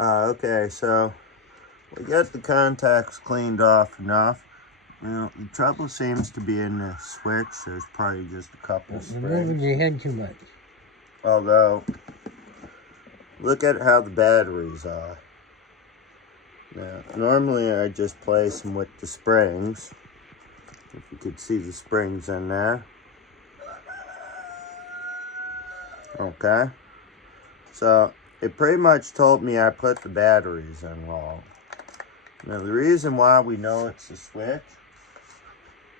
Okay, so we got the contacts cleaned off enough. Well, the trouble seems to be in the switch. There's probably just a couple springs. You're moving your head too much. Although, look at how the batteries are. Now, normally I just place them with the springs. If you could see the springs in there. Okay. So, it pretty much told me I put the batteries in wrong. Now, the reason why we know it's the switch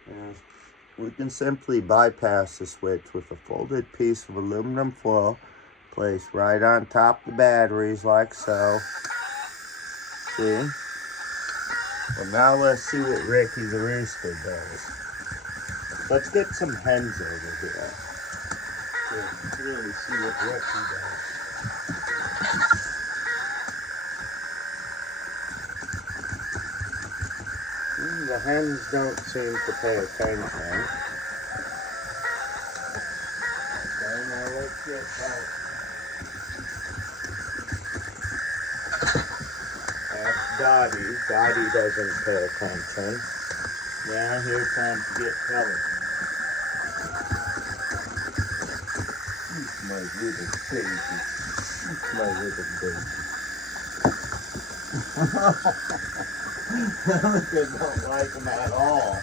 is we can simply bypass the switch with a folded piece of aluminum foil placed right on top of the batteries like so. See? Well, now let's see what Rikki the rooster does. Let's get some hens over here to really see what Rikki does. The hens don't seem to pay attention. Okay, now let's get out. That's Dottie. Dottie doesn't pay attention. Now here time to get Pelican. He's my little baby. He's my little baby. Pelican don't like him at all.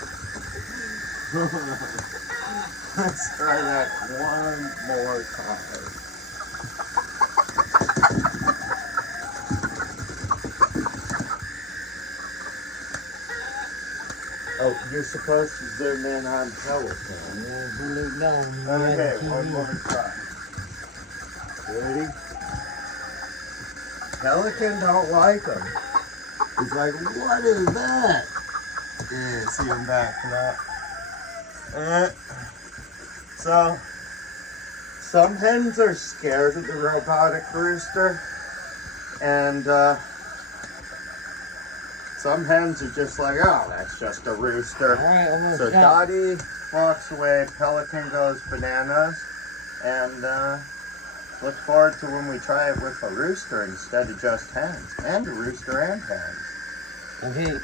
Let's try that one more time. Oh, you're supposed to zoom in on Pelican. Okay, one more try. Ready? Pelican don't like him. He's like, what is that? Yeah, see him backing up. So, some hens are scared of the robotic rooster, and some hens are just like, oh, that's just a rooster. Right, so Dottie walks away, Pelican goes bananas, and look forward to when we try it with a rooster instead of just hens, and a rooster and hens. Okay.